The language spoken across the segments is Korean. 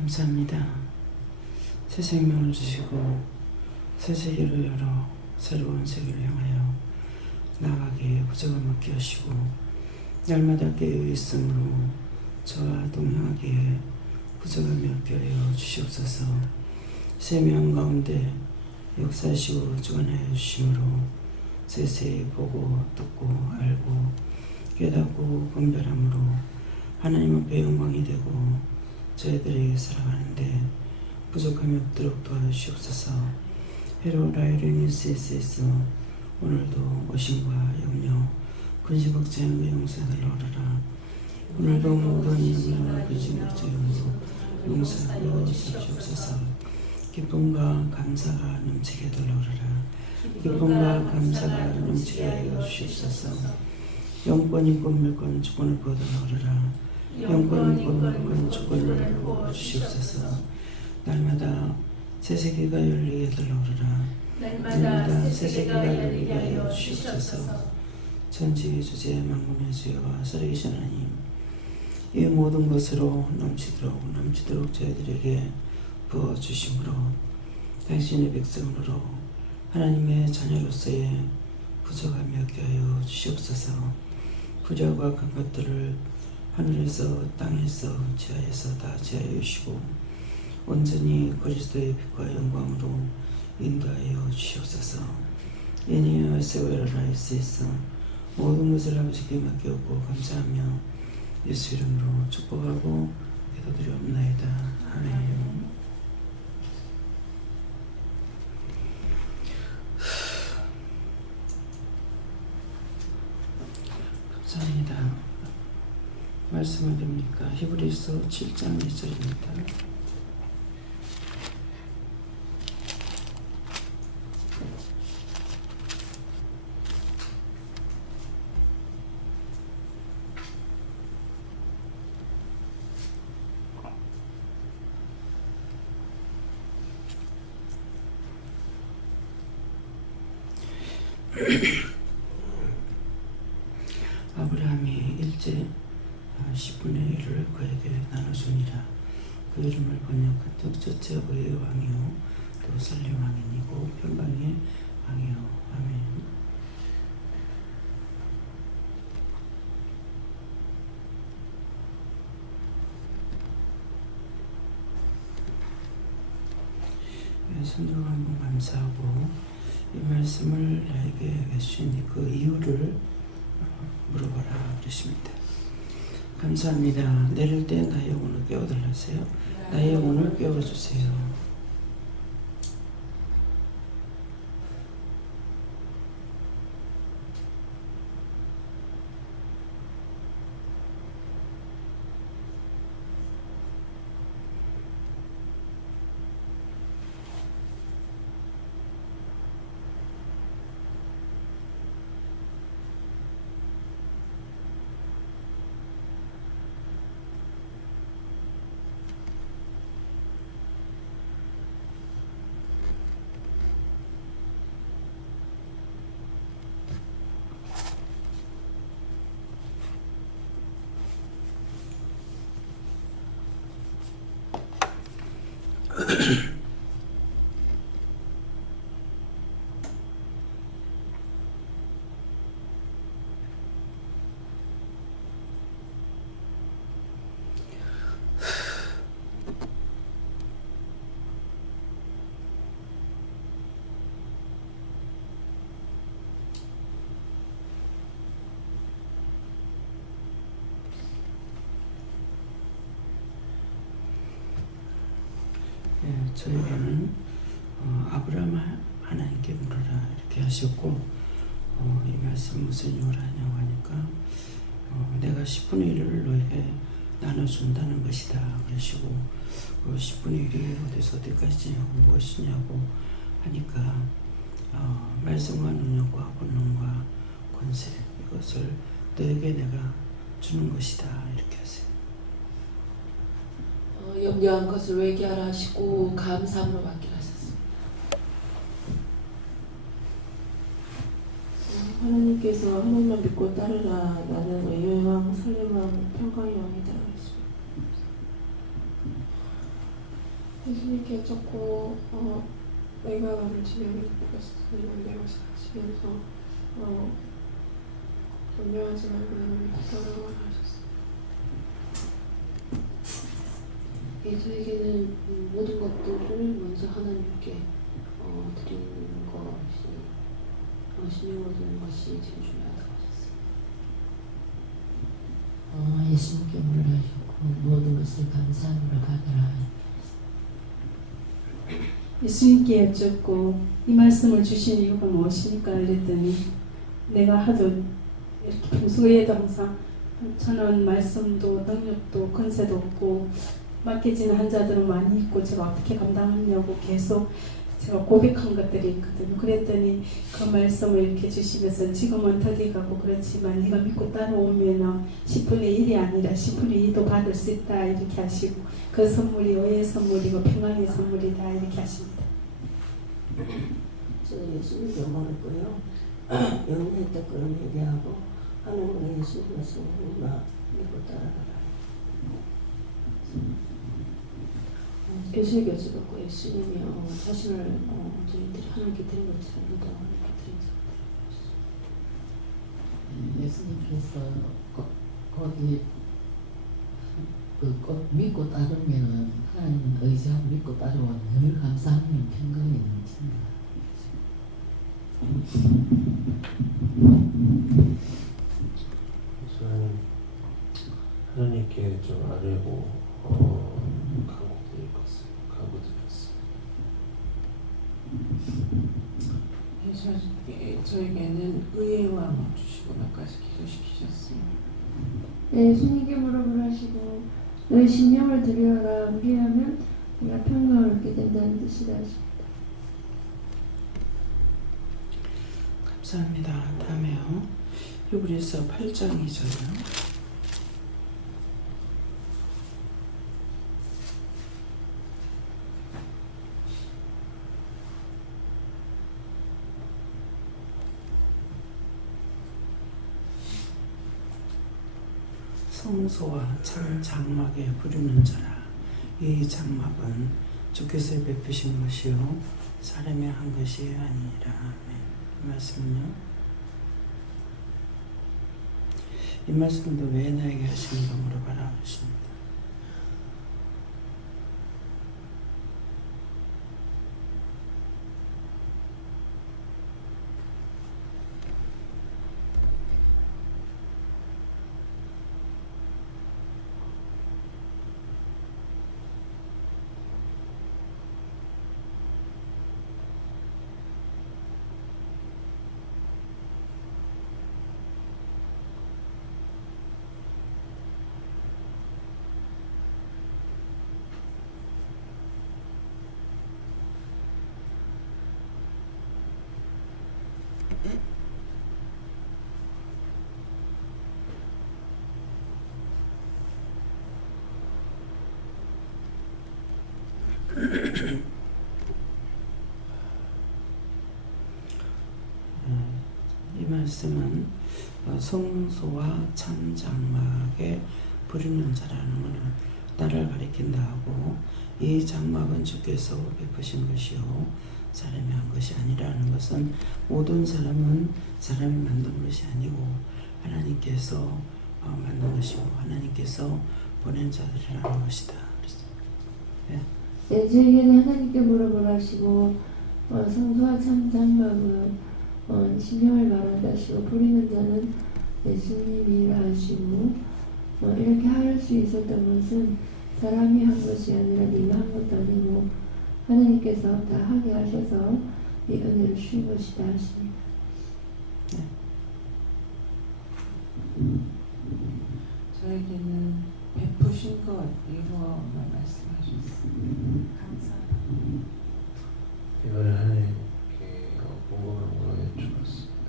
감사합니다. 새 생명을 주시고 새 세계를 열어 새로운 세계를 향하여 나아가기에 부족함 없게 하시고 날마다 깨어 있으므로 저와 동행하기에 부족함이 없게 하여 주시옵소서. 세명 가운데 역사하시고 주관하여 주심으로 세세히 보고 듣고 알고 깨닫고 분별함으로 하나님 앞에 영광이 되고 저희들이 살아가는데 부족함이 없도록 도와주시옵소서. 헤로라이르니스에서 오늘도 오심과 염려 근심 걱정과 용서를 얻으라. 오늘도 모든 염려와 근심 걱정으로 용서하여 주시옵소서. 기쁨과 감사가 넘치게 돌아오라. 기쁨과 감사가 넘치게 하여 주시옵소서. 영권 인권 물권 주권을 보도하라. 영권 인권 물권 주권을 보고 주시옵소서. 날마다 새 세계가 열리게 돌아오라. 날마다 새 세계가 열리게 하여 주시옵소서. 천지 주제 만군의 주여와 살아계신 하나님, 이 모든 것으로 넘치도록 저희들에게 부어주심으로 당신의 백성으로 하나님의 자녀로서의 부족함이 없게 하여 주시옵소서. 부자와 큰 것들을 하늘에서 땅에서 지하에서 다 지하여 주시고 온전히 그리스도의 빛과 영광으로 인도하여 주시옵소서. 예니와 세웨라 라이스에서 모든 것을 아버지께 맡겼고 감사하며 예수 이름으로 축복하고 기도드리옵나이다. 아멘. 감사합니다. 말씀을 드립니까? 히브리서 7장 2절입니다. 아브라함이 일제 10분의 1을 그에게 나눠주니라. 그 이름을 번역한 첫째 의의 왕이요 또 살림 왕이니고 평강의 왕이요. 아멘. 손들어 한번 감사하고 이 말씀을 나에게 해주신 그 이유를 물어봐라 그러십니다. 감사합니다. 내릴 때 나의 영혼을 깨워달라세요. 나의 영혼을 깨워주세요. 저에게는 아브라함 하나님께 물어라 이렇게 하셨고 이 말씀 무슨 이유로 하냐고 하니까 내가 10분의 1을 너에게 나눠준다는 것이다 그러시고 그 10분의 1이 어디서 어디까지냐고 무엇이냐고 하니까 말씀과 능력과 권능과 권세 이것을 너에게 내가 주는 것이다 이렇게 하세요. 염려한 것을 회개하라 하시고 감사함으로 받기로 하셨습니다. 하나님께서 하나님만 믿고 따르라. 나는 의의 왕, 살림 왕, 평강의 왕이다. 예수님께 여쭙고 내가 너를 지명해 주겠으면 내가 사시면서 염려하지 말고 나를 믿도록 하셨습니다. 저에게는 모든 것들을 먼저 하나님께 드리는 것이 신령으로 드리는 것이 제일 중요하다고 하셨습니다. 예수님께 물을 하셨고 모든 것을 감사함으로 받으라. 예수님께 여쭙고 이 말씀을 주신 이유가 무엇입니까? 이랬더니 내가 하도 이렇게 평소에도 항상 저는 말씀도 능력도 권세도 없고 맡겨지는 환자들은 많이 있고 제가 어떻게 감당하냐고 계속 제가 고백한 것들이 있거든요. 그랬더니 그 말씀을 이렇게 주시면서 지금은 더디 가고 그렇지만 네가 믿고 따라오면 10분의 1이 아니라 10분의 2도 받을 수 있다 이렇게 하시고 그 선물이 의의 선물이고 평강의 선물이다 이렇게 하십니다. 저는 예수님께 말했고요. 영원했다 그런 얘기하고 하나님은 예수님 말씀을 믿고 따라가라. 예수님께 여쭤봤고 예수님이 자신을 저희들이 하나님께 드린 것처럼 믿어 하나님께 드린 상태. 예수님께서 거기 꼭 믿고 따르면은 하나님 의지하고 믿고 따르면 늘 감사하면 평강이 넘칩니다. 저는 하나님께 좀 아뢰고 저에게는 의의 마음을 주시고 몇 가지 기도시키셨습니다. 예수님께 물어보라 하시고 너의 심령을 들여라 그리하면 네가 평강을 얻게 된다는 뜻이다 하십니다. 감사합니다. 다음에요. 히브리서 8장이잖아요. 성소와 참 장막에 부르는 자라. 이 장막은 주께서 베푸신 것이요 사람이 한 것이 아니라. 이 말씀은요. 이 말씀도 왜 나에게 하시는가 물어봐라 하십니다. 이 말씀은 성소와 참 장막에 부르는 자라는 것은 나를 가리킨다 하고, 이 장막은 주께서 베푸신 것이요 사람이 한 것이 아니라는 것은 모든 사람은 사람이 만든 것이 아니고 하나님께서 만든 것이고 하나님께서 보낸 자들이라는 것이다. 네. 네, 저에게는 하나님께 물어보라 하시고 성소와 참 장막은 심령을 말한다 하시고 부리는 자는 예수님이라 하시고 이렇게 할 수 있었던 것은 사람이 한 것이 아니라 네가 한 것도 아니고 하나님께서 다 하게 하셔서 이 은혜를 주신 것이다 하십니다. 네. 저에게는 베푸신 것 이거만 말씀하셨습니다. 감사합니다. 이번에 하나님께 궁금한 거 여쭤봤습니다.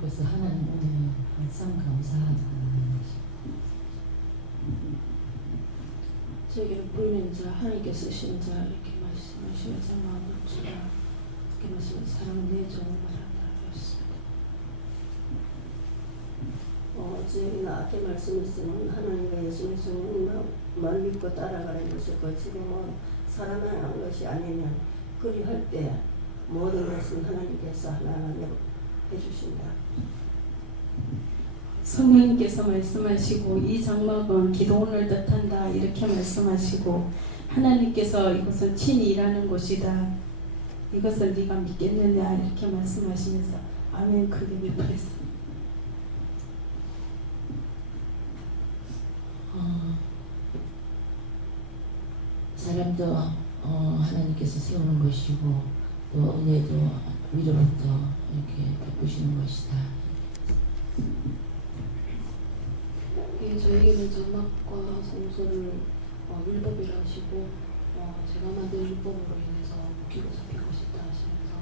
그래서 하나님은 항상 감사하다는 것입니다. 저에게는 부르는 자, 하나님께 쓰시는 자 이렇게 말씀하시면서 마음을 주라 이렇게 말씀하시면서 사랑은 내 종을 말한다 하셨습니다. 주에 나한테 말씀했으면 하나님과 예수님의 성령만 믿고 따라가는 것이고 지금은 살아나는 것이 아니면 그리할 때 모든 것은 하나님께서 하나하나 해주신다. 성령님께서 말씀하시고 이 장막은 기도원을 뜻한다 이렇게 말씀하시고 하나님께서 이것은 친히 일하는 곳이다. 이것을 네가 믿겠느냐 이렇게 말씀하시면서 아멘 크게 외쳤습니다. 사람도 하나님께서 세우는 것이고 또 은혜도 위로부터 이렇게 베푸시는 것이다. 예, 저에게는 장막과 성소를 율법이라 하시고 제가 만든 율법으로 인해서 목기로 잡힌 것이다 하시면서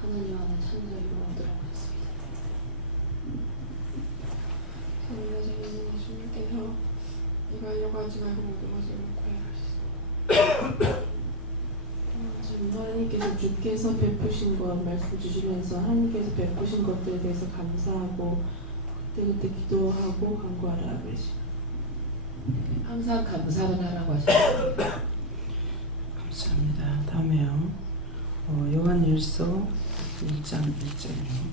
하나님과는 창조이로 들어보셨습니다. 성령의 예수님께서 이거 하려고 하지 말고 모든 것을 먹고 해라. 지금 하나님께서 주께서 베푸신 것 말씀 주시면서 하나님께서 베푸신 것들에 대해서 감사하고 그때 기도하고 간구하라 그러시죠. 항상 감사를 하라고 하셨습니다. 감사합니다. 다음에요. 요한일서 1장 1절이요.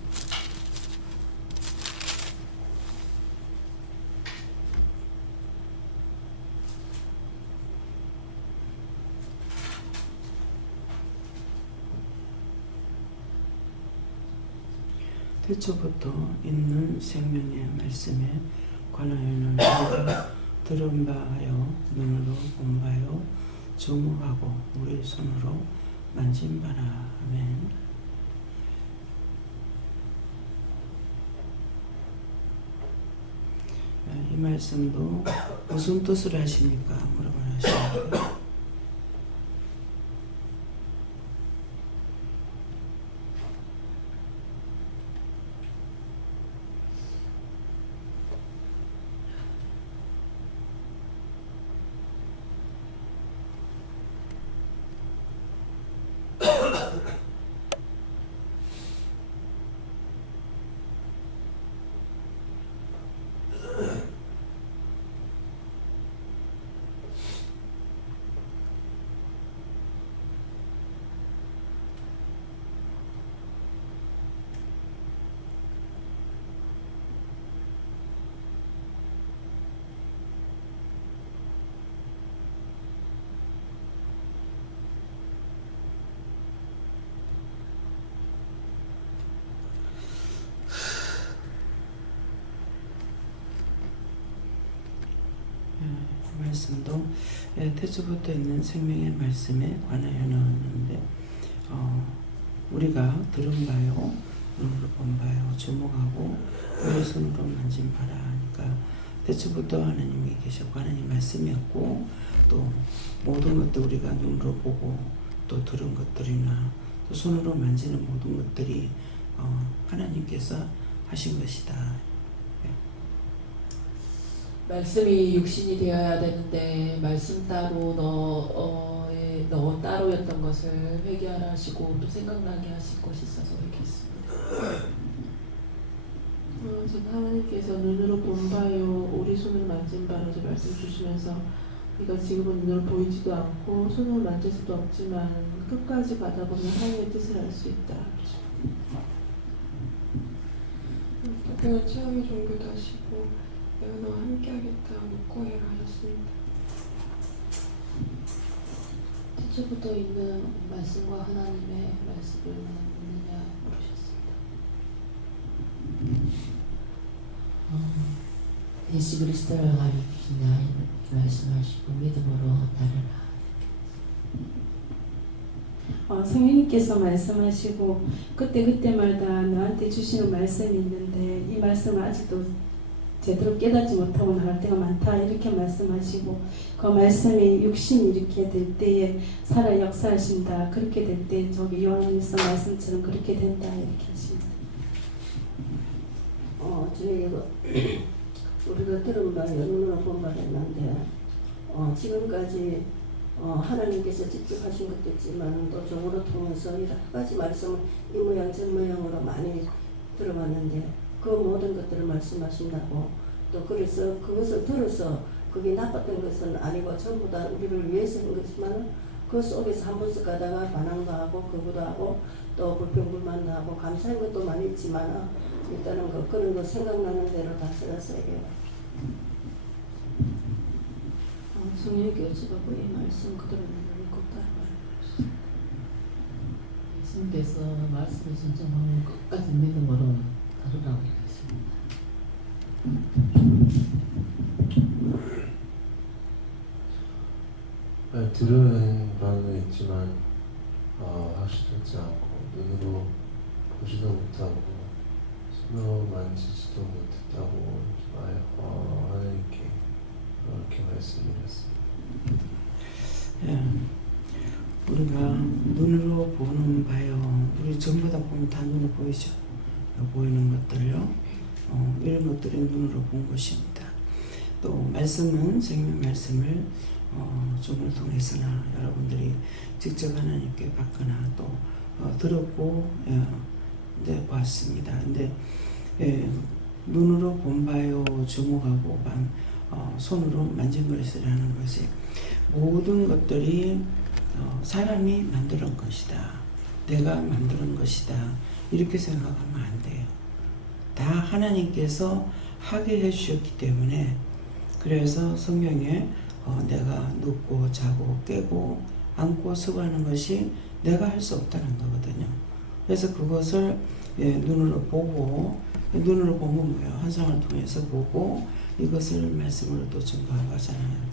태초부터 있는 생명의 말씀에 관하여는 우리가 들은 바하여 눈으로 본 바요 주목하고 우리 손으로 만진 바라. 아멘. 이 말씀도 무슨 뜻을 하십니까? 물어보라 하시는데 말씀도 태초부터 있는 생명의 말씀에 관하여 나왔는데 우리가 들은 바요 눈으로 본 바요 주목하고 우리 손으로 만진 바라 하니까 태초부터 하나님이 계셨고 하나님 말씀이었고 또 모든 것들 우리가 눈으로 보고 또 들은 것들이나 또 손으로 만지는 모든 것들이 하나님께서 하신 것이다. 말씀이 육신이 되어야 되는데 말씀 따로 너 따로였던 것을 회개하라 하시고 또 생각나게 하실 것이 있어서 회개했습니다. 지금 하나님께서 눈으로 본 바요 우리 손으로 만진 바로 말씀 주시면서 우리가 지금은 눈으로 보이지도 않고 손으로 만질 수도 없지만 끝까지 가다 보면 하나님의 뜻을 알 수 있다. 그는 체험의 종교도 하시고 내가 너와 함께하겠다 묻고 해라 하셨습니다. 태초부터 있는 말씀과 하나님의 말씀을 묻느냐 물으셨습니다. 예수 그리스도를 가리키나 이렇게 말씀하시고 믿음으로 따르라. 성령님께서 말씀하시고 그때마다 너한테 주시는 말씀이 있는데 이 말씀을 아직도 제대로 깨닫지 못하고 나갈 때가 많다 이렇게 말씀하시고 그 말씀이 육신이 이렇게 될 때에 살아 역사하신다. 그렇게 될 때 저기 요한일서 말씀처럼 그렇게 된다 이렇게 하십니다. 저희가 우리가 들은 바 눈으로 본 바를 했는데 지금까지 하나님께서 직접 하신 것도 있지만 또 종으로 통해서 여러 가지 말씀을 이 모양 저 모양으로 많이 들어봤는데 그 모든 것들을 말씀하신다고 또 그래서 그것을 들어서 그게 나빴던 것은 아니고 전부 다 우리를 위해서 한 것이지만 그 속에서 한 번씩 가다가 반항도 하고 거부도 하고 또 불평불만도 하고 감사한 것도 많이 있지만 일단은 그런 거 생각나는 대로 다 써서 얘기해요. 성령에게 여쭤보고 이 말씀 그대로 믿고 따라가요. 예수님께서 말씀을 순종하면 끝까지 믿음으로 따르라고 얘기하십니다. 들은 바는 있지만 확실하지 않고 눈으로 보지도 못하고 손으로 만지지도 못했다고 하나님께 그렇게 말씀드렸습니다. 예, 우리가 눈으로 보는 바요. 우리 전부 다 보면 다 눈으로 보이죠. 보이는 것들요. 이런 것들이 눈으로 본 것입니다. 또 말씀은 생명 말씀을 종을 통해서나 여러분들이 직접 하나님께 받거나 또 들었고 봤습니다. 근데 눈으로 본 바요 주목하고 손으로 만진 것이라는 것이 모든 것들이 사람이 만드는 것이다. 내가 만드는 것이다. 이렇게 생각하면 안 돼요. 다 하나님께서 하게 해주셨기 때문에 그래서 성경에 내가 눕고 자고 깨고 앉고 서고 하는 것이 내가 할 수 없다는 거거든요. 그래서 그것을 눈으로 보고 눈으로 보면 뭐예요? 환상을 통해서 보고 이것을 말씀으로 또 증거하고 하잖아요.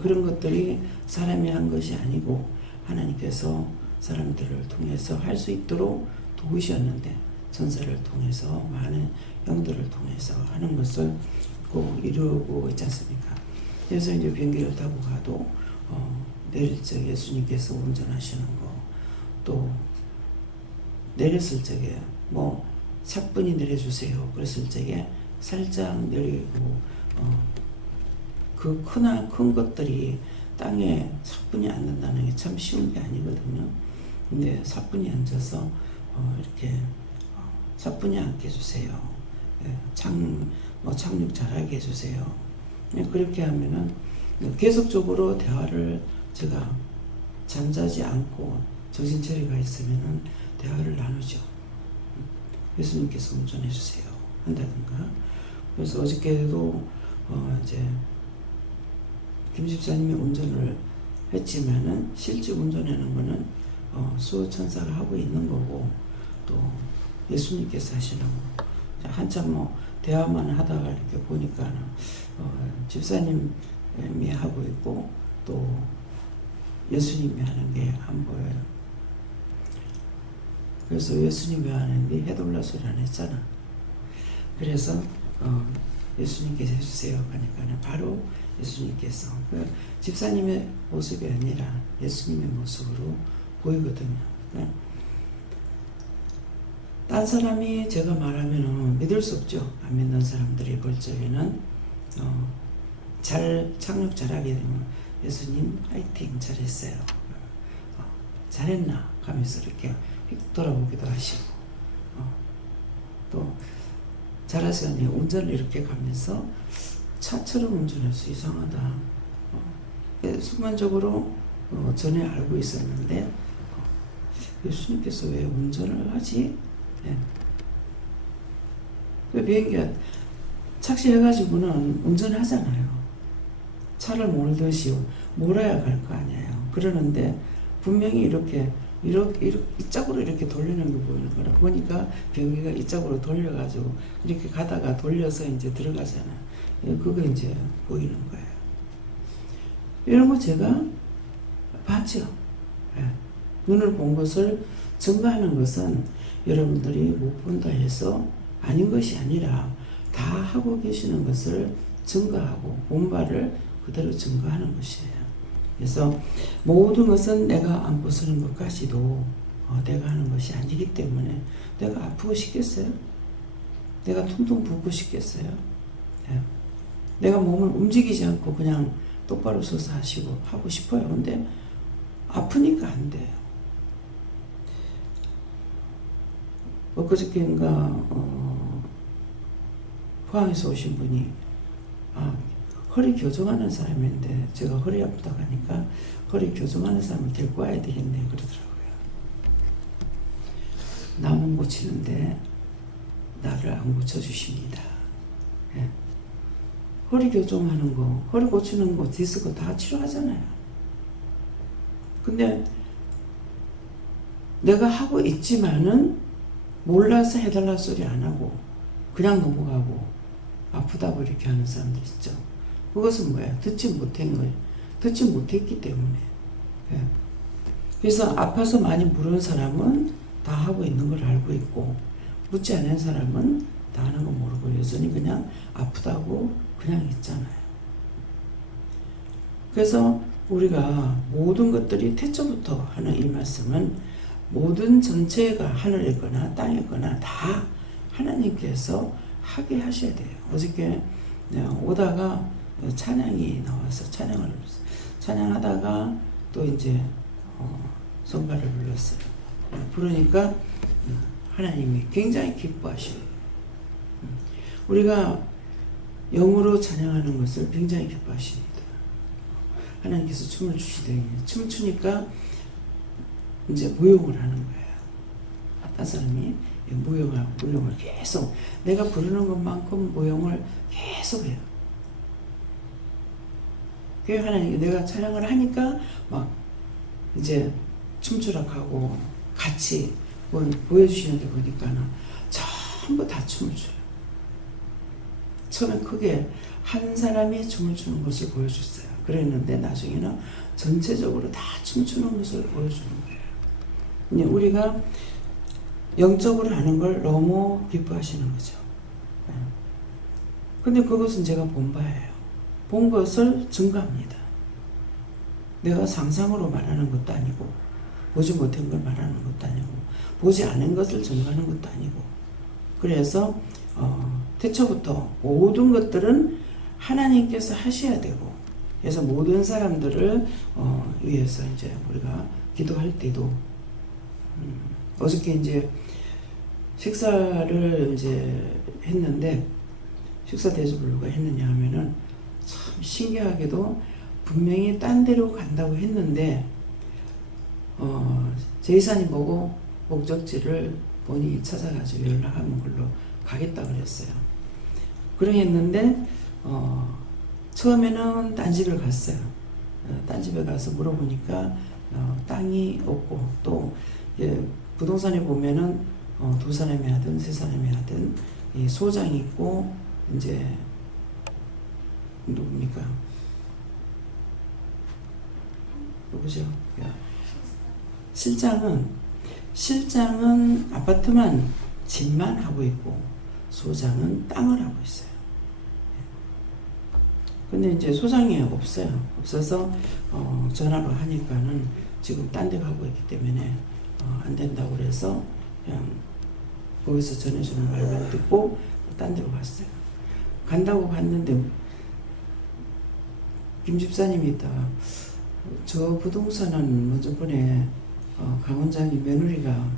그런 것들이 사람이 한 것이 아니고 하나님께서 사람들을 통해서 할 수 있도록 도우셨는데 천사를 통해서 많은 영들을 통해서 하는 것을 꼭 이루고 있지 않습니까? 그래서 이제 비행기를 타고 가도 내릴 적 예수님께서 운전하시는 거, 또 내렸을 적에 뭐 사뿐히 내려주세요. 그랬을 적에 살짝 내리고 그 큰 것들이 땅에 사뿐히 앉는다는 게 참 쉬운 게 아니거든요. 근데 사뿐히 앉아서 이렇게 사뿐히 앉게 해주세요. 착륙 잘하게 해주세요. 그렇게 하면은 계속적으로 대화를 제가 잠자지 않고 정신차리가 있으면은 대화를 나누죠. 예수님께서 운전해 주세요 한다든가. 그래서 어저께도 이제 김 집사님이 운전을 했지만은 실제 운전하는 거는 수호천사가 하고 있는 거고 또 예수님께서 하시는 거. 한참 뭐 대화만 하다가 이렇게 보니까 집사님이 하고 있고 또 예수님이 하는 게 안 보여요. 그래서 예수님이 하는데 해돌라 소리 안 했잖아. 그래서 예수님께서 해주세요 하니까 바로 예수님께서 그 집사님의 모습이 아니라 예수님의 모습으로 보이거든요. 딴 사람이 제가 말하면 믿을 수 없죠. 안 믿는 사람들이 볼 적에는 잘 착륙 잘하게 되면 예수님 화이팅 잘했어요. 잘했나 하면서 이렇게 휙 돌아보기도 하시고 또 잘하시니 운전을 이렇게 가면서 차처럼 운전해서 이상하다. 순간적으로 전에 알고 있었는데 예수님께서 왜 운전을 하지? 그 비행기가 착시해가지고는 운전하잖아요. 차를 몰듯이 몰아야 갈 거 아니에요. 그러는데 분명히 이렇게 이쪽으로 이렇게 돌리는 게 보이는 거라 보니까 비행기가 이쪽으로 돌려가지고 이렇게 가다가 돌려서 이제 들어가잖아. 그거 이제 보이는 거예요. 이런 거 제가 봤죠. 눈을 본 것을 증거하는 것은 여러분들이 못 본다 해서 아닌 것이 아니라 다 하고 계시는 것을 증거하고 본 바를 그대로 증거하는 것이에요. 그래서 모든 것은 내가 안고 서는 것까지도 내가 하는 것이 아니기 때문에 내가 아프고 싶겠어요? 내가 퉁퉁 붓고 싶겠어요? 내가 몸을 움직이지 않고 그냥 똑바로 서서 하고 싶어요. 근데 아프니까 안 돼요. 엊그저께인가 포항에서 오신 분이 허리 교정하는 사람인데 제가 허리 아프다고 하니까 허리 교정하는 사람을 데리고 와야 되겠네 그러더라고요. 나만 고치는데 나를 안 고쳐주십니다. 예. 허리 교정하는 거, 허리 고치는 거, 디스크 다 치료하잖아요. 근데 내가 하고 있지만은 몰라서 해달라 소리 안 하고 그냥 넘어가고 아프다고 이렇게 하는 사람들 있죠. 그것은 뭐야? 듣지 못한 거예요. 듣지 못했기 때문에. 예. 그래서 아파서 많이 물은 사람은 다 하고 있는 걸 알고 있고 묻지 않은 사람은 다 하는 거 모르고 여전히 그냥 아프다고 그냥 있잖아요. 그래서 우리가 모든 것들이 태초부터 하는 이 말씀은 모든 전체가 하늘이거나 땅이거나 다 하나님께서 하게 하셔야 돼요. 어저께 오다가 찬양이 나와서 찬양하다가 또 이제 성가를 불렀어요. 부르니까 하나님이 굉장히 기뻐하셔요. 우리가 영으로 찬양하는 것을 굉장히 기뻐하십니다. 하나님께서 춤을 주시더니 춤추니까 이제 무용을 하는 거예요. 어떤 사람이 무용을 계속 내가 부르는 것만큼 무용을 계속 해요. 그 하나님 내가 찬양을 하니까 막 이제 춤추라고 하고 같이 보여주시는데 보니까는 전부 다 춤을 춰요. 처음에 크게 한 사람이 춤을 추는 것을 보여줬어요. 그랬는데 나중에는 전체적으로 다 춤추는 것을 보여주는 거예요. 우리가 영적으로 하는 걸 너무 기뻐하시는 거죠. 근데 그것은 제가 본 바예요. 본 것을 증거합니다. 내가 상상으로 말하는 것도 아니고 보지 못한 걸 말하는 것도 아니고 보지 않은 것을 증거하는 것도 아니고 그래서 태초부터 모든 것들은 하나님께서 하셔야 되고 그래서 모든 사람들을 위해서 이제 우리가 기도할 때도 어저께 이제 식사를 이제 했는데 식사 대접을 누가 했느냐 하면은 참 신기하게도 분명히 딴 데로 간다고 했는데 제이사님 보고 목적지를 본인이 찾아가지고 연락하는 걸로 가겠다 그랬어요. 그랬는데 처음에는 딴 집을 갔어요. 딴 집에 가서 물어보니까 땅이 없고 또 부동산에 보면은 두 사람이 하든 세 사람이 하든 이 소장이 있고 이제 누굽니까? 누구죠? 실장은 아파트만 집만 하고 있고 소장은 땅을 하고 있어요. 근데 이제 소장이 없어요. 없어서 전화로 하니까는 지금 딴 데 가고 있기 때문에 안 된다고 그래서 그냥 거기서 전해주는 말만 듣고 딴 데로 갔어요. 간다고 갔는데 김 집사님이 있다가 저 부동산은 먼저 번에 강 원장님 며느리가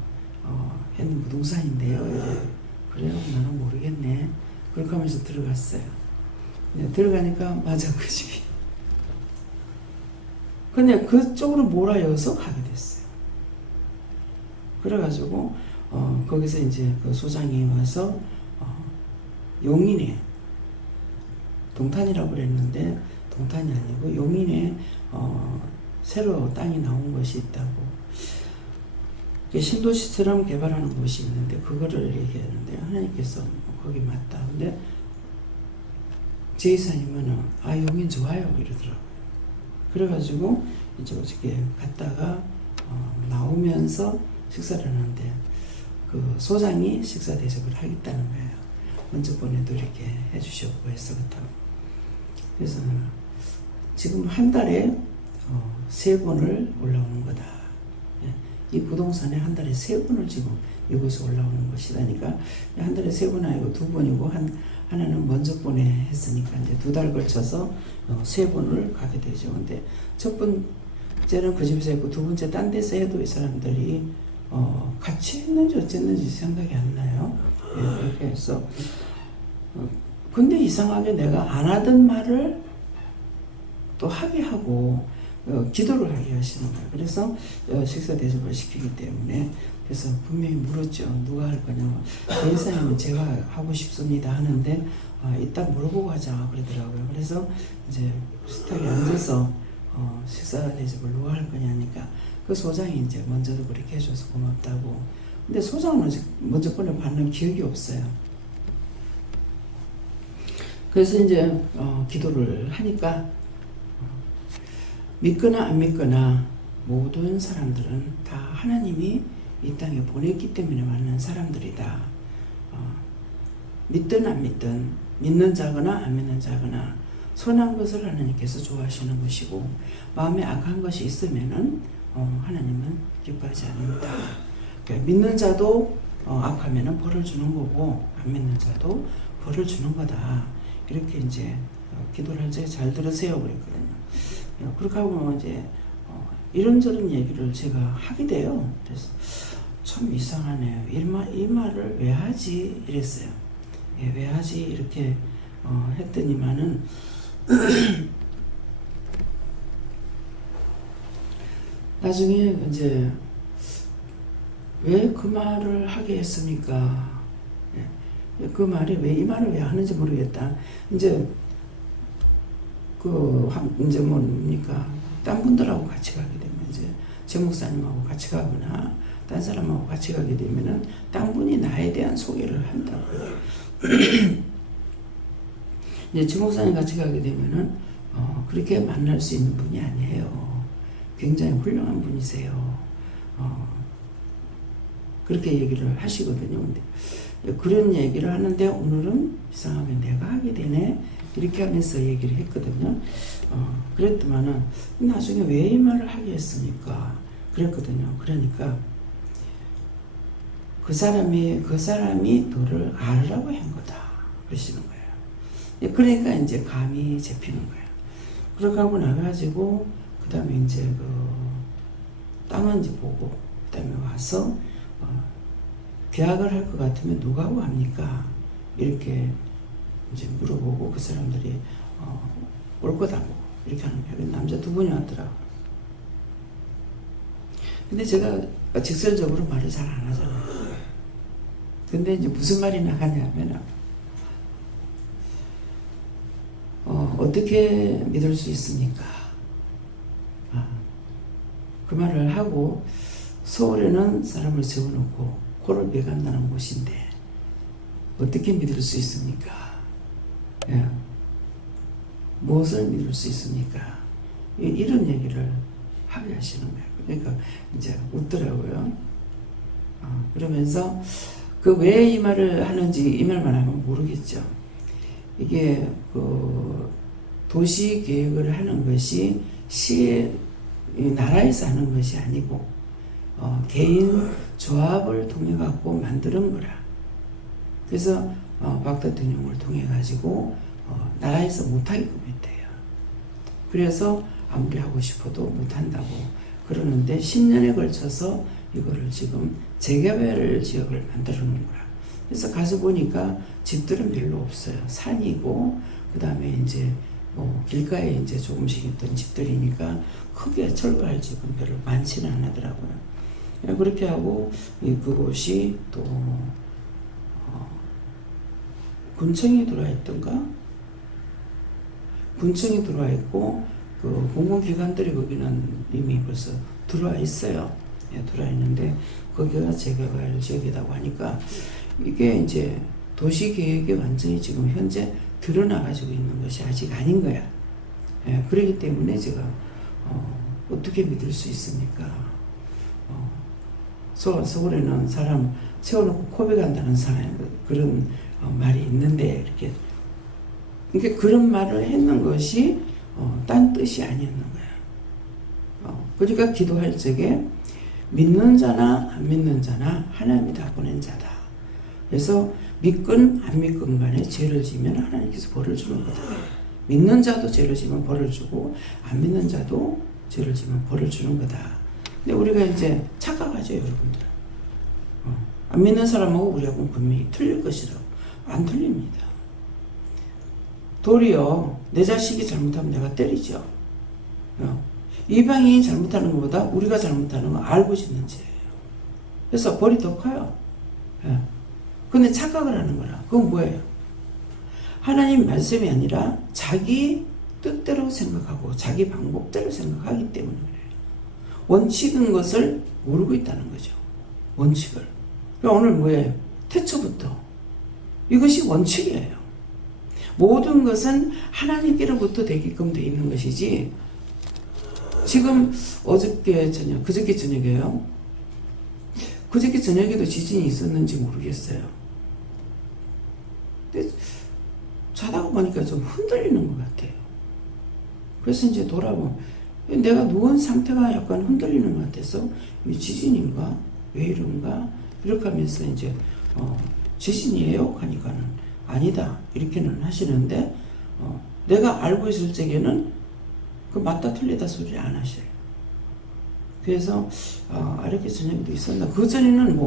했는 부동산인데요. 그래요? 나는 모르겠네. 그렇게 하면서 들어갔어요. 들어가니까 맞아 그 집이. 근데 그쪽으로 몰아여서 가게 됐어요. 그래가지고 거기서 이제 그 소장이 와서 용인에 동탄이라고 그랬는데 동탄이 아니고 용인에 새로 땅이 나온 것이 있다고. 신도시처럼 개발하는 곳이 있는데 그거를 얘기했는데 하나님께서 거기 맞다. 근데 제이사님은 용인 좋아요 이러더라고요. 그래가지고 이제 어저께 갔다가 나오면서 식사를 하는데 그 소장이 식사 대접을 하겠다는 거예요. 먼저 보내도 이렇게 해주셨고 해서 그렇다고. 그래서 지금 한 달에 3번을 올라오는 거다. 이 부동산에 한 달에 3번을 지금 이곳에 올라오는 것이라니까 한 달에 3번 아니고 2번이고 하나는 먼저 보내 했으니까 이제 2달 걸쳐서 3번을 가게 되죠. 근데 첫 번째는 그 집에서 했고 2번째 딴 데서 해도 이 사람들이 같이 했는지 어쨌는지 생각이 안 나요. 그렇게 해서 근데 이상하게 내가 안 하던 말을 또 하게 하고 기도를 하게 하시는 거예요. 그래서 식사 대접을 시키기 때문에 그래서 분명히 물었죠. 누가 할 거냐고. 대사님은 제가 하고 싶습니다 하는데 이따 물어보고 하자 그러더라고요. 그래서 이제 식탁에 앉아서 식사 대접을 누가 할 거냐니까 그 소장이 이제 먼저도 그렇게 해줘서 고맙다고. 근데 소장은 먼저 번에 받는 기억이 없어요. 그래서 이제 기도를 하니까 믿거나 안 믿거나 모든 사람들은 다 하나님이 이 땅에 보냈기 때문에 만난 사람들이다. 믿든 안 믿든 믿는 자거나 안 믿는 자거나 선한 것을 하나님께서 좋아하시는 것이고 마음에 악한 것이 있으면은 하나님은 기뻐하지 않는다. 그러니까 믿는 자도 악하면은 벌을 주는 거고 안 믿는 자도 벌을 주는 거다. 이렇게 이제 기도를 할 때 잘 들으세요 그랬거든요. 그렇게 하고 이제 이런저런 얘기를 제가 하게 돼요. 그래서 참 이상하네요. 이 말을 왜 하지? 이랬어요. 예, 왜 하지? 이렇게 했더니만은 나중에 이제 왜 그 말을 하게 했습니까? 예, 그 말이 왜 이 말을 왜 하는지 모르겠다. 이제 이제 뭡니까? 딴 분들하고 같이 가게 되면 이제 제 목사님하고 같이 가거나 딴 사람하고 같이 가게 되면은 딴 분이 나에 대한 소개를 한다고요. 이제 제 목사님 같이 가게 되면은 그렇게 만날 수 있는 분이 아니에요. 굉장히 훌륭한 분이세요. 그렇게 얘기를 하시거든요. 근데 그런 얘기를 하는데 오늘은 이상하게 내가 하게 되네. 이렇게 하면서 얘기를 했거든요. 그랬더만은 나중에 왜 이 말을 하게 했습니까? 그랬거든요. 그러니까 그 사람이 너를 알으라고 한 거다. 그러시는 거예요. 그러니까 이제 감이 잡히는 거예요. 그렇게 하고 나가지고 그 다음에 이제 그 땅은지 보고 그 다음에 와서 계약을 할 것 같으면 누가 합니까? 이렇게 이제 물어보고 그 사람들이 올 거다고 이렇게 하는 거예요. 남자 두 분이 왔더라고요. 근데 제가 직설적으로 말을 잘 안 하잖아요. 근데 이제 무슨 말이 나가냐면 어떻게 믿을 수 있습니까? 그 말을 하고 서울에는 사람을 세워놓고 코를 매간다는 곳인데 어떻게 믿을 수 있습니까? 예. 무엇을 믿을 수 있습니까? 이런 얘기를 하게 하시는 거예요. 그러니까 이제 웃더라고요. 그러면서 그 왜 이 말을 하는지 이 말만 하면 모르겠죠. 이게 그 도시 계획을 하는 것이 나라에서 하는 것이 아니고 개인 조합을 통해 갖고 만드는 거라. 그래서 박 대통령을 통해 가지고 나라에서 못하게끔 했대요. 그래서 아무리 하고 싶어도 못한다고 그러는데 10년에 걸쳐서 이거를 지금 재개발 지역을 만들어 놓은 거라. 그래서 가서 보니까 집들은 별로 없어요. 산이고 그 다음에 이제 길가에 이제 조금씩 있던 집들이니까 크게 철거할 집은 별로 많지는 않더라고요. 그렇게 하고 그곳이 또 군청에 들어와 있던가? 군청에 들어와 있고 그 공공기관들이 거기는 이미 벌써 들어와 있어요. 예, 들어와 있는데 거기가 재개발 지역이라고 하니까 이게 이제 도시계획이 완전히 지금 현재 드러나가지고 있는 것이 아직 아닌 거야. 예, 그렇기 때문에 제가 어떻게 믿을 수 있습니까? 서울에는 사람 세워놓고 고백한다는 사람 그런 말이 있는데 이렇게 그러니까 그런 말을 했는 것이 딴 뜻이 아니었는 거야. 그러니까 기도할 적에 믿는 자나 안 믿는 자나 하나님이 다 보낸 자다. 그래서 믿건 안 믿건 간에 죄를 지면 하나님께서 벌을 주는 거다. 믿는 자도 죄를 지면 벌을 주고 안 믿는 자도 죄를 지면 벌을 주는 거다. 근데 우리가 이제 착각하죠, 여러분들. 안 믿는 사람하고 우리하고는 분명히 틀릴 것이라고. 안 틀립니다. 도리어 내 자식이 잘못하면 내가 때리죠. 이방인이 잘못하는 것보다 우리가 잘못하는 건 알고 짓는 죄예요. 그래서 벌이 더 커요. 근데 착각을 하는 거라. 그건 뭐예요? 하나님 말씀이 아니라 자기 뜻대로 생각하고 자기 방법대로 생각하기 때문에 그래요. 원칙인 것을 모르고 있다는 거죠. 원칙을. 오늘 뭐예요? 태초부터 이것이 원칙이에요. 모든 것은 하나님께로부터 되게끔 되어 있는 것이지, 지금 어저께 저녁, 그저께 저녁에요. 그저께 저녁에도 지진이 있었는지 모르겠어요. 근데 자다가 보니까 좀 흔들리는 것 같아요. 그래서 이제 돌아보면 내가 누운 상태가 약간 흔들리는 것 같아서 이 지진인가? 왜 이런가? 이렇게 하면서 이제 지진이에요? 하니까는 아니다. 이렇게는 하시는데 내가 알고 있을 적에는 그 맞다 틀리다 소리를 안 하셔요. 그래서 이렇게 저녁에도 있었나? 그 전에는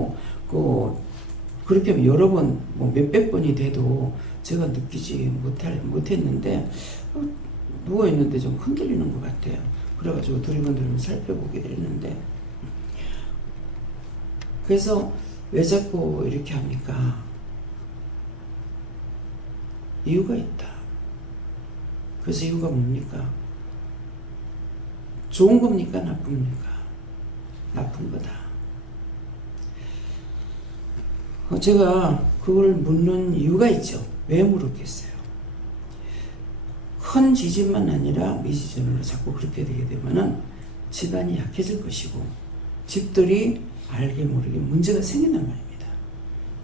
그렇게 여러 번, 몇백 번이 돼도 제가 느끼지 못했는데 누워있는데 좀 흔들리는 것 같아요. 그래가지고 두리번두리번 살펴보게 됐는데, 그래서 왜 자꾸 이렇게 합니까? 이유가 있다. 그래서 이유가 뭡니까? 좋은 겁니까? 나쁩니까? 나쁜 거다. 제가 그걸 묻는 이유가 있죠. 왜 물었겠어요? 큰 지진만 아니라 미지진으로 자꾸 그렇게 되게 되면은 집안이 약해질 것이고 집들이 알게 모르게 문제가 생긴단 말입니다.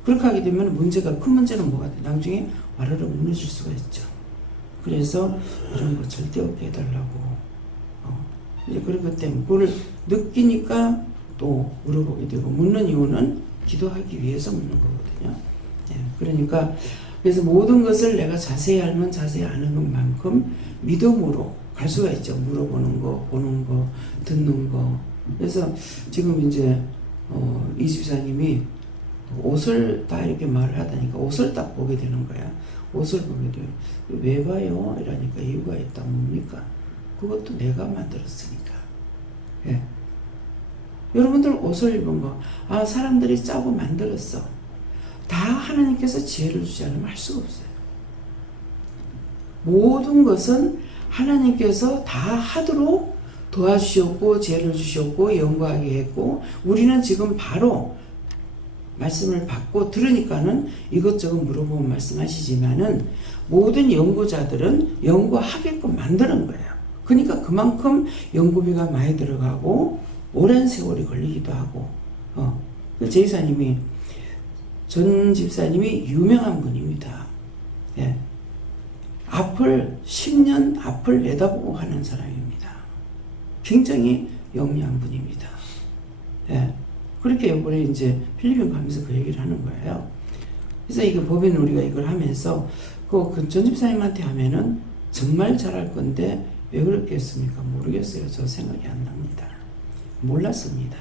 그렇게 하게 되면 문제가, 큰 문제는 뭐가 돼? 나중에 와르르 무너질 수가 있죠. 그래서 이런 거 절대 없게 해달라고. 이제 그렇기 때문에 그걸 느끼니까 또 물어보게 되고, 묻는 이유는 기도하기 위해서 묻는 거거든요. 그러니까 그래서 모든 것을 내가 자세히 알면 자세히 아는 것만큼 믿음으로 갈 수가 있죠. 물어보는 거, 보는 거, 듣는 거. 그래서 지금 이제 이 집사님이 옷을 딱 이렇게 말을 하다니까 옷을 딱 보게 되는 거야. 옷을 보게 돼요. 왜 봐요? 이러니까 이유가 있다. 뭡니까? 그것도 내가 만들었으니까. 여러분들 옷을 입은 거, 사람들이 짜고 만들었어. 다 하나님께서 지혜를 주지 않으면 할 수가 없어요. 모든 것은 하나님께서 다 하도록 도와주셨고 지혜를 주셨고 연구하게 했고, 우리는 지금 바로 말씀을 받고 들으니까는 이것저것 물어보면 말씀하시지만은 모든 연구자들은 연구하게끔 만드는 거예요. 그러니까 그만큼 연구비가 많이 들어가고 오랜 세월이 걸리기도 하고. 그 제이사님이, 전 집사님이 유명한 분입니다. 앞을 10년 앞을 내다보고 하는 사람입니다. 굉장히 영리한 분입니다. 그렇게 이번에 이제 필리핀 가면서 그 얘기를 하는 거예요. 그래서 이거 법인 우리가 이걸 하면서 그 전 집사님한테 하면은 정말 잘할 건데 왜 그렇게 했습니까? 모르겠어요. 저 생각이 안 납니다. 몰랐습니다.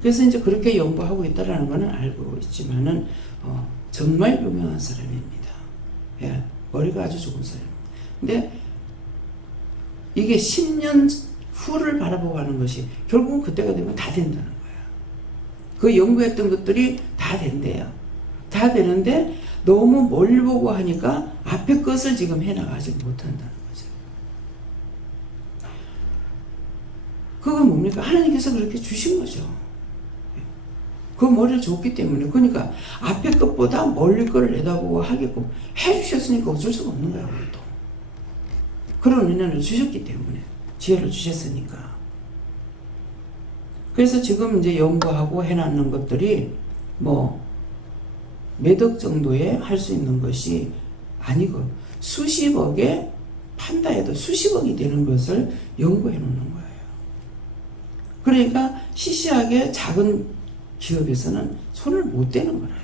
그래서 이제 그렇게 연구하고 있다라는 거는 알고 있지만은 정말 유명한 사람입니다. 머리가 아주 좋은 사람입니다. 근데 이게 10년 후를 바라보고 하는 것이 결국은 그때가 되면 다 된다는 거야. 그 연구했던 것들이 다 된대요. 다 되는데 너무 멀리 보고 하니까 앞에 것을 지금 해나가지 못한다는 거죠. 그건 뭡니까? 하나님께서 그렇게 주신 거죠. 그 머리를 줬기 때문에. 그러니까 앞에 것보다 멀리 거를 내다보고 하게끔 해주셨으니까 어쩔 수가 없는 거야. 우리도. 그런 은혜를 주셨기 때문에. 지혜를 주셨으니까. 그래서 지금 이제 연구하고 해놨는 것들이 몇 억 정도에 할 수 있는 것이 아니고 수십억에 판다 해도 수십억이 되는 것을 연구해 놓는 거예요. 그러니까 시시하게 작은 기업에서는 손을 못 대는 거라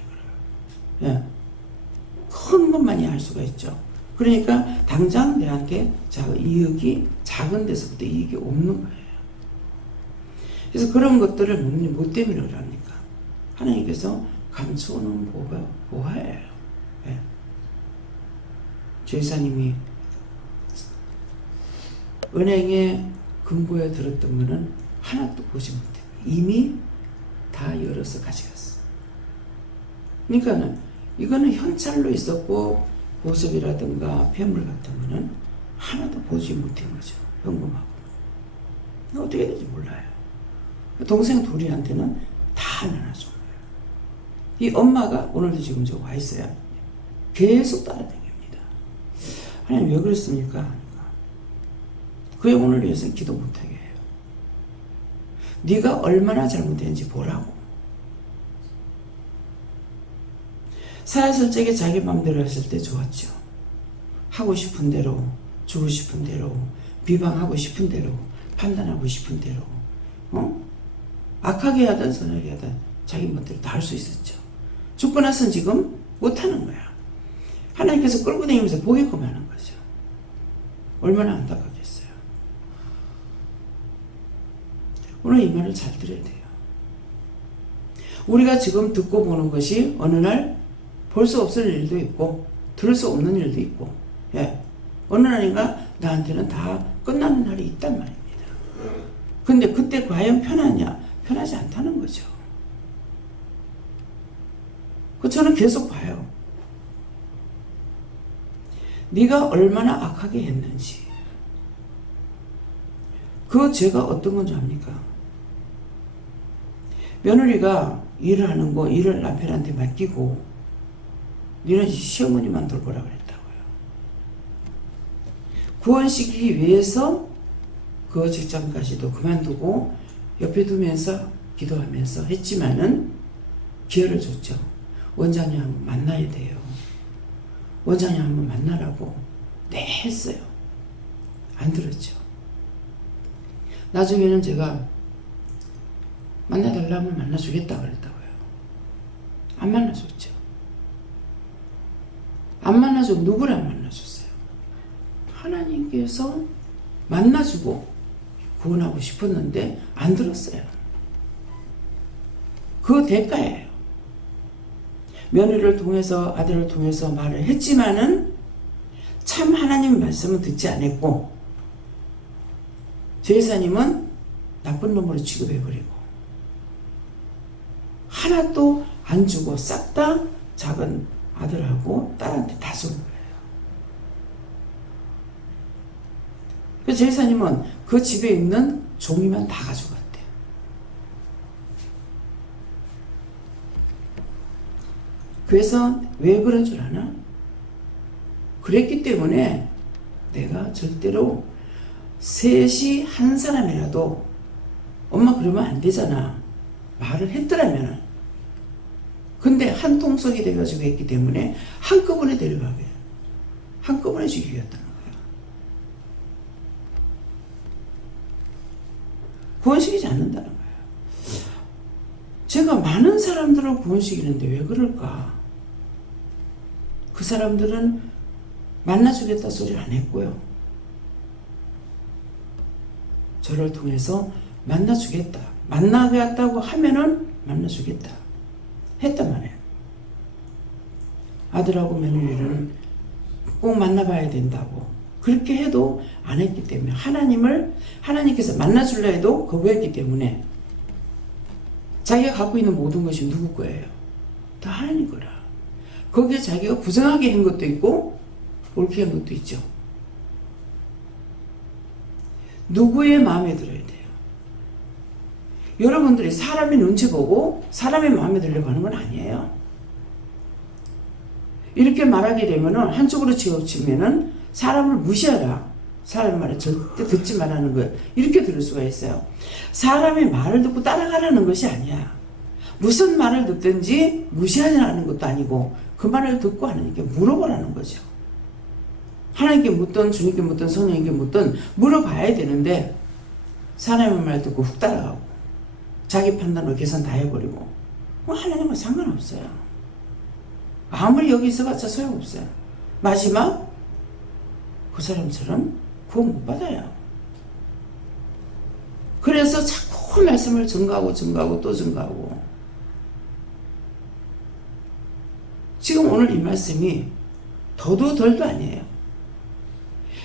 이거를. 큰 것만이 할 수가 있죠. 그러니까 당장 내한테 이익이 작은 데서부터 이익이 없는 거예요. 그래서 그런 것들을 못 때문에 그럽니까? 하나님께서 감추어놓은 보화예요. 제사님이 은행에 금고에 들었던 거는 하나도 보지 못해. 이미 다 열어서 가져갔어. 그러니까 이거는 현찰로 있었고 보석이라든가 폐물 같은 거는 하나도 보지 못한 거죠. 현금하고. 어떻게 될지 몰라요. 동생 둘이한테는 다 나눠준 거예요. 이 엄마가 오늘도 지금 저 와 있어요. 계속 따라다닙니다. 하나님 왜 그랬습니까? 그 영혼을 위해서 기도 못하게 해요. 네가 얼마나 잘못했는지 보라고. 살았을 적에 자기 마음대로 했을 때 좋았죠. 하고 싶은 대로, 주고 싶은 대로, 비방하고 싶은 대로, 판단하고 싶은 대로, 악하게 하든 선하게 하든 자기 멋대로 다 할 수 있었죠. 죽고 나서는 지금 못하는 거야. 하나님께서 끌고 다니면서 보게끔 하는 거죠. 얼마나 안타깝겠어요. 오늘 이 말을 잘 들어야 돼요. 우리가 지금 듣고 보는 것이 어느 날 볼 수 없을 일도 있고 들을 수 없는 일도 있고, 어느 날인가 나한테는 다 끝나는 날이 있단 말입니다. 근데 그때 과연 편하냐? 편하지 않다는 거죠. 저는 계속 봐요. 네가 얼마나 악하게 했는지. 그 죄가 어떤 건지 압니까? 며느리가 일을 하는 거, 일을 남편한테 맡기고 너는 시어머니만 돌보라 그랬다고요. 구원시키기 위해서 그 직장까지도 그만두고 옆에 두면서 기도하면서 했지만은 기회를 줬죠. 원장님 한번 만나야 돼요. 원장님 한번 만나라고. 네 했어요. 안 들었죠. 나중에는 제가 만나달라면 만나주겠다 그랬다고요. 안 만나줬죠. 안 만나줘. 누구를 안 만나줬어요? 하나님께서 만나주고 구원하고 싶었는데 안 들었어요. 그 대가예요. 며느리를 통해서 아들을 통해서 말을 했지만은 참 하나님 말씀은 듣지 않았고 제사님은 나쁜 놈으로 취급해버리고 하나도 안 주고 싹 다 작은 아들하고 딸한테 다 준 거예요. 그 제사님은 그 집에 있는 종이만 다 가져갔대요. 그래서 왜 그런 줄 아나? 그랬기 때문에 내가 절대로 셋이 한 사람이라도 엄마 그러면 안 되잖아 말을 했더라면 근데 한 통속이 돼가지고 했기 때문에 한꺼번에 데려가게 한꺼번에 죽이겠다는 거예요. 구원시키지 않는다는 거예요. 제가 많은 사람들을 구원시키는데 왜 그럴까? 그 사람들은 만나주겠다 소리 안 했고요. 저를 통해서 만나주겠다. 만나겠다고 하면은 만나주겠다. 했단 말이에요. 아들하고 며느리를 꼭 만나봐야 된다고. 그렇게 해도 안 했기 때문에 하나님께서 만나줄라 해도 거부했기 때문에 자기가 갖고 있는 모든 것이 누구 거예요? 다 하나님 거라. 거기에 자기가 부정하게 한 것도 있고 옳게 한 것도 있죠. 누구의 마음에 들어야 돼요? 여러분들이 사람의 눈치 보고 사람의 마음에 들려고 하는 건 아니에요. 이렇게 말하게 되면은 한쪽으로 치우치면은 사람을 무시하라. 사람의 말을 절대 듣지 말라는 거예요. 이렇게 들을 수가 있어요. 사람의 말을 듣고 따라가라는 것이 아니야. 무슨 말을 듣든지 무시하라는 것도 아니고 그 말을 듣고 하나님께 물어보라는 거죠. 하나님께 묻든 주님께 묻든 성령님께 묻든 물어봐야 되는데 사람의 말 듣고 훅 따라가고 자기 판단으로 계산 다 해버리고 하나님은 상관없어요. 아무리 여기 있어봤자 소용없어요. 마지막 그 사람처럼 구원 못 받아요. 그래서 자꾸 말씀을 증가하고 또 증가하고 지금 오늘 이 말씀이 더도 덜도 아니에요.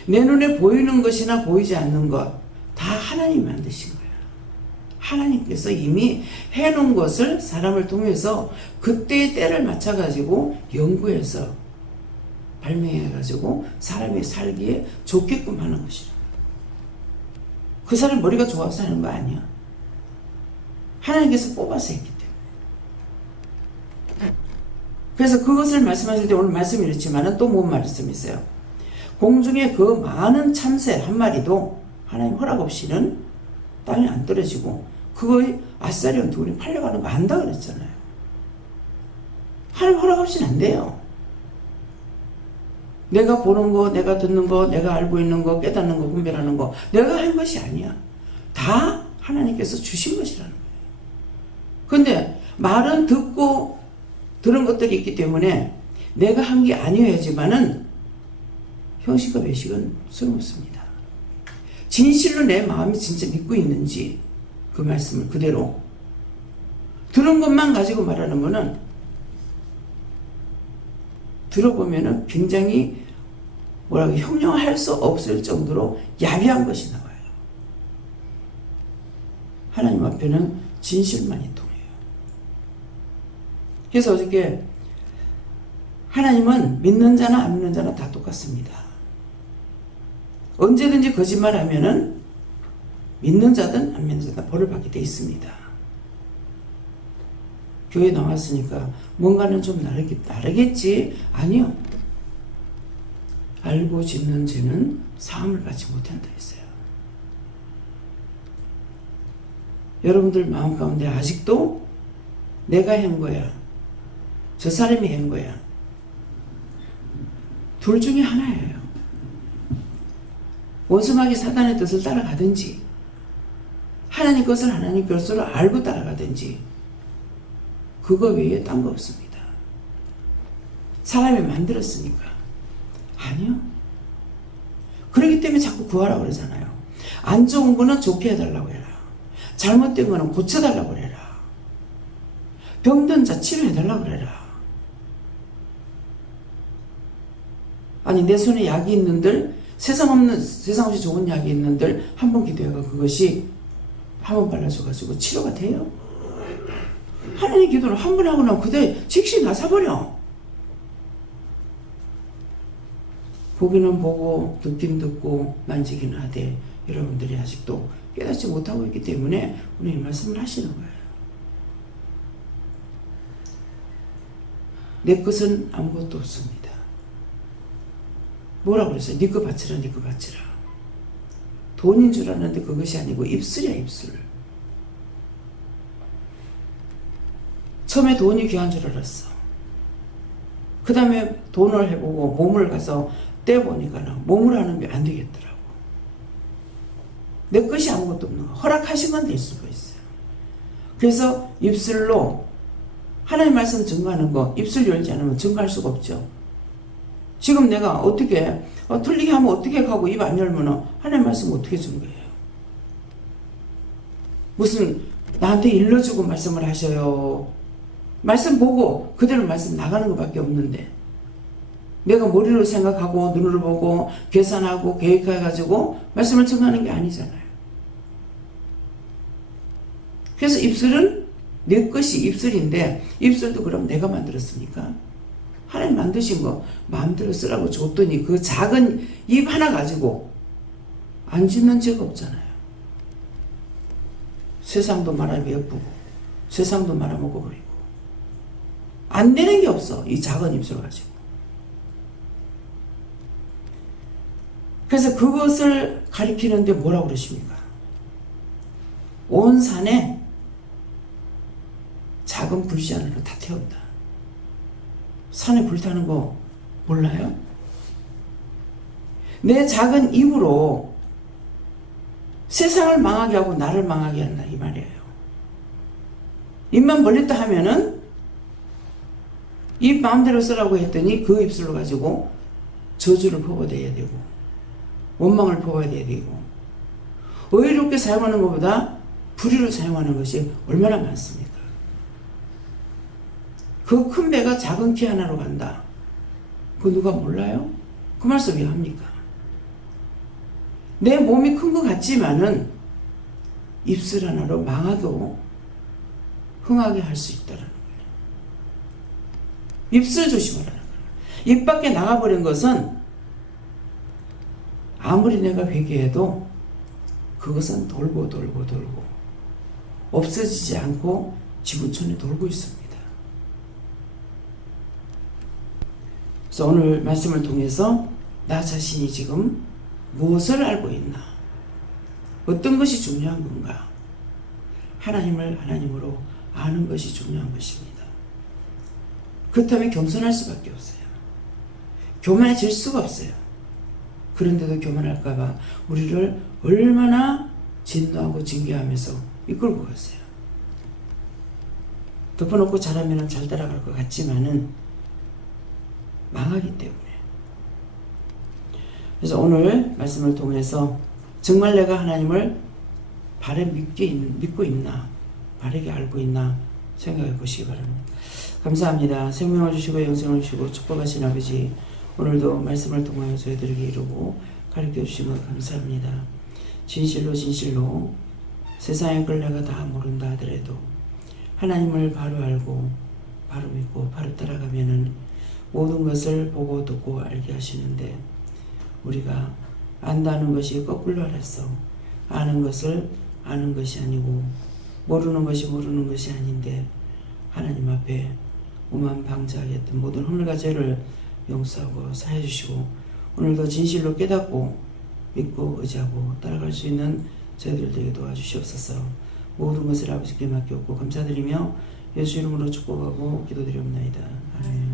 내 눈에 보이는 것이나 보이지 않는 것 다 하나님이 만드신 거예요. 하나님께서 이미 해놓은 것을 사람을 통해서 그때의 때를 맞춰가지고 연구해서 발명해가지고 사람이 살기에 좋게끔 하는 것이라. 그 사람 머리가 좋아서 하는 거 아니야. 하나님께서 뽑아서 했기 때문에. 그래서 그것을 말씀하실 때 오늘 말씀이 이렇지만은 또 뭔 말씀이 있어요. 공중에 그 많은 참새 한 마리도 하나님 허락 없이는 땅에 안 떨어지고 그거의 아싸리온 둘이 팔려가는 거 안다 그랬잖아요. 하나님 허락 없이는 안 돼요. 내가 보는 거, 내가 듣는 거, 내가 알고 있는 거, 깨닫는 거, 분별하는 거 내가 한 것이 아니야. 다 하나님께서 주신 것이라는 거예요. 근데 말은 듣고 들은 것들이 있기 때문에 내가 한 게 아니어야지만은 형식과 외식은 소용없습니다. 진실로 내 마음이 진짜 믿고 있는지 그 말씀을 그대로 들은 것만 가지고 말하는 거는 들어보면은 굉장히 뭐라고 형용할 수 없을 정도로 야비한 것이 나와요. 하나님 앞에는 진실만이 통해요. 그래서 어저께 하나님은 믿는 자나 안 믿는 자나 다 똑같습니다. 언제든지 거짓말하면은 믿는 자든 안 믿는 자든 벌을 받게 돼 있습니다. 교회 나왔으니까 뭔가는 좀 다르겠지? 아니요. 알고 짓는 죄는 사함을 받지 못한다 했어요. 여러분들 마음 가운데 아직도 내가 한 거야, 저 사람이 한 거야, 둘 중에 하나예요. 원수마귀 사단의 뜻을 따라가든지 하나님 것을 하나님 것으로 알고 따라가든지 그거 외에 딴 거 없습니다. 사람이 만들었으니까. 아니요. 그렇기 때문에 자꾸 구하라고 그러잖아요. 안 좋은 거는 좋게 해달라고 해라. 잘못된 거는 고쳐달라고 해라. 병든 자 치료해달라고 해라. 아니 내 손에 약이 있는들 세상 없이 좋은 약이 있는들 한 번 기도해가 그것이 한 번 발라줘가지고 치료가 돼요? 하나님 기도를 한 번 하고 나면 그대 즉시 나사버려. 보기는 보고 듣긴 듣고 만지기는 하되 여러분들이 아직도 깨닫지 못하고 있기 때문에 오늘 이 말씀을 하시는 거예요. 내 것은 아무것도 없습니다. 뭐라고 그랬어요? 네 거 바치라, 네 거 바치라. 돈인 줄 알았는데 그것이 아니고 입술이야, 입술. 처음에 돈이 귀한 줄 알았어. 그 다음에 돈을 해보고 몸을 가서 떼어보니까 몸을 하는 게 안 되겠더라고. 내 것이 아무것도 없는 거. 허락하신 건 될 수가 있어요. 그래서 입술로 하나님 말씀 증거하는 거 입술 열지 않으면 증거할 수가 없죠. 지금 내가 어떻게 틀리게 하면 어떻게 하고 입 안 열면 하나님 말씀 어떻게 증거해요? 무슨 나한테 일러주고 말씀을 하셔요. 말씀 보고 그대로 말씀 나가는 것밖에 없는데 내가 머리로 생각하고 눈으로 보고 계산하고 계획해가지고 말씀을 증거하는 게 아니잖아요. 그래서 입술은 내 것이 입술인데 입술도 그럼 내가 만들었습니까? 하나님 만드신 거 마음대로 쓰라고 줬더니 그 작은 입 하나 가지고 안 짓는 죄가 없잖아요. 세상도 말하면 예쁘고 세상도 말아먹어버리고 안 되는 게 없어. 이 작은 입술 가지고. 그래서 그것을 가리키는데 뭐라고 그러십니까? 온 산에 작은 불씨하나로 다 태운다. 산에 불타는 거 몰라요? 내 작은 입으로 세상을 망하게 하고 나를 망하게 한다 이 말이에요. 입만 벌렸다 하면은 입 마음대로 쓰라고 했더니 그 입술로 가지고 저주를 퍼부어야 되고 원망을 퍼부어야 되고 의롭게 사용하는 것보다 불의로 사용하는 것이 얼마나 많습니까? 그 큰 배가 작은 키 하나로 간다. 그거 누가 몰라요? 그 말씀 왜 합니까? 내 몸이 큰 것 같지만은 입술 하나로 망하고 흥하게 할 수 있다는 거예요. 입술 조심하라는 거예요. 입 밖에 나가버린 것은 아무리 내가 회개해도 그것은 돌고 없어지지 않고 지구촌에 돌고 있습니다. 그래서 오늘 말씀을 통해서 나 자신이 지금 무엇을 알고 있나? 어떤 것이 중요한 건가? 하나님을 하나님으로 아는 것이 중요한 것입니다. 그렇다면 겸손할 수밖에 없어요. 교만해질 수가 없어요. 그런데도 교만할까봐 우리를 얼마나 진노하고 징계하면서 이끌고 가세요. 덮어놓고 잘하면 잘 따라갈 것 같지만은 망하기 때문에. 그래서 오늘 말씀을 통해서 정말 내가 하나님을 믿고 있나, 바르게 알고 있나 생각해 보시기 바랍니다. 감사합니다. 생명을 주시고 영생을 주시고 축복하신 아버지, 오늘도 말씀을 통하여 저희들에게 이루고 가르쳐 주신 것 감사합니다. 진실로 세상의 걸 내가 다 모른다 하더라도 하나님을 바로 알고 바로 믿고 바로 따라가면은 모든 것을 보고 듣고 알게 하시는데, 우리가 안다는 것이 거꾸로 알았어. 아는 것을 아는 것이 아니고 모르는 것이 모르는 것이 아닌데, 하나님 앞에 오만방자하게 했던 모든 허물과 죄를 용서하고 사해 주시고 오늘도 진실로 깨닫고 믿고 의지하고 따라갈 수 있는 저희들 되게 도와주시옵소서. 모든 것을 아버지께 맡겼고 감사드리며 예수 이름으로 축복하고 기도드리옵나이다. 아멘.